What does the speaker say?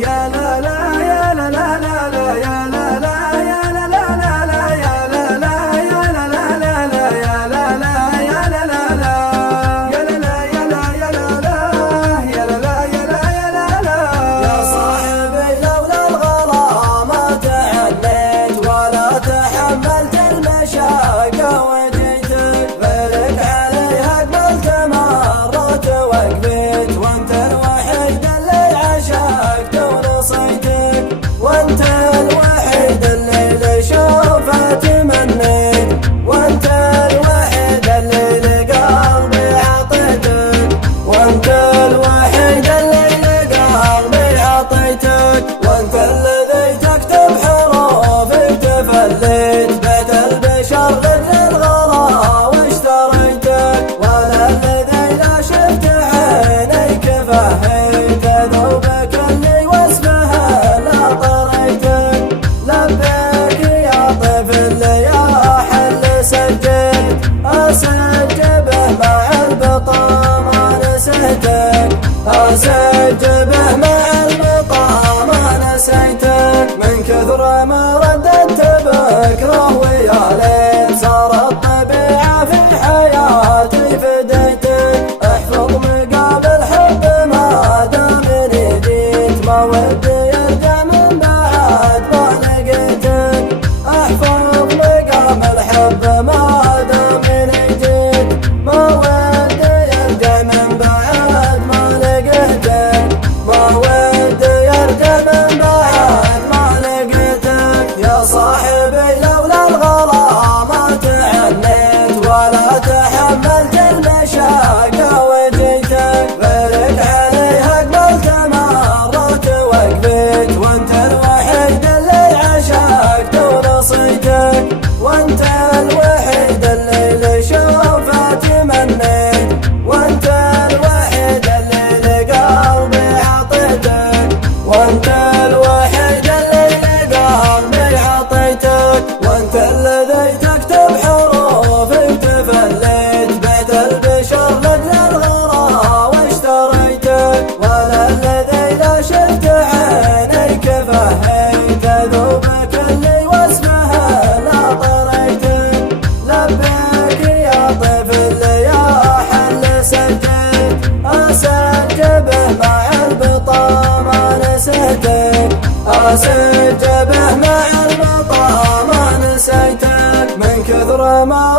يا لا لا يا لا لا لا لا يا لا لا يا لا لا لا لا يا لا لا يا لا لا لا لا يا لا لا يا لا لا لا يا لا لا يا لا يا لا لا يا لا لا يا لا يا لا لا. يا صاحبي لولا الغلا ما تعنيت ولا تحملت المشاقة وجيتك، غيرك عليها قبلت مرات وقفت، وانت الوحيد اللي عشقت ونصيتك، وانت الوحيد اللي لشوفه تمنيت، وانت الوحيد اللي لقلبي عطيتك، وانت الوحيد اللي لقلبي عطيتك، وانت الذي تكتب حروفي تفليت، بيت البشر للغلا واشتريتك، وانا الذي لا شفت عينيك فهيت، ذوبك اللي وصفه لا طريتك، لبيك يا طفل يا حل سجلت، اسجبه مع البطا ما نسيتك، اسجبه مع البطا ما نسيتك، من كثر ما رددت بكره ويا ليل صارت طبيعة في حياتي فديتك، احفظ مقام الحب ما دامني جيت، ما ودي يرجع من بعد ما لقيتك، احفظ مقام الحب ما دامني جيت، ما ودي يرجع من بعد ما لقيتك، ما ودي يرجع من بعد ما لقيتك. يا صاحبي لولا الغلا ما تعنيت ولا تحملت المشاقة وجيتك، غيرك عليها قبلت مرات وقفت، وانت الوحيد اللي عشقت ونصيتك، وانت الوحيد اللي لشوفه تمنيت، وانت الوحيد اللي لقلبي عطيتك، وانت الوحيد اللي لقلبي عطيتك، وانت الذي تكتب حروفي تفليت، بيت البشر للغلا واشتريتك، وانا الذي لا شفت عينيك فهيت، ذوبك اللي وصفه لا طريتك، لبيك يا طفل يا حل سجلت، اسجبه مع البطا ما نسيتك، اسجبه مع البطا ما نسيتك، من كثر ما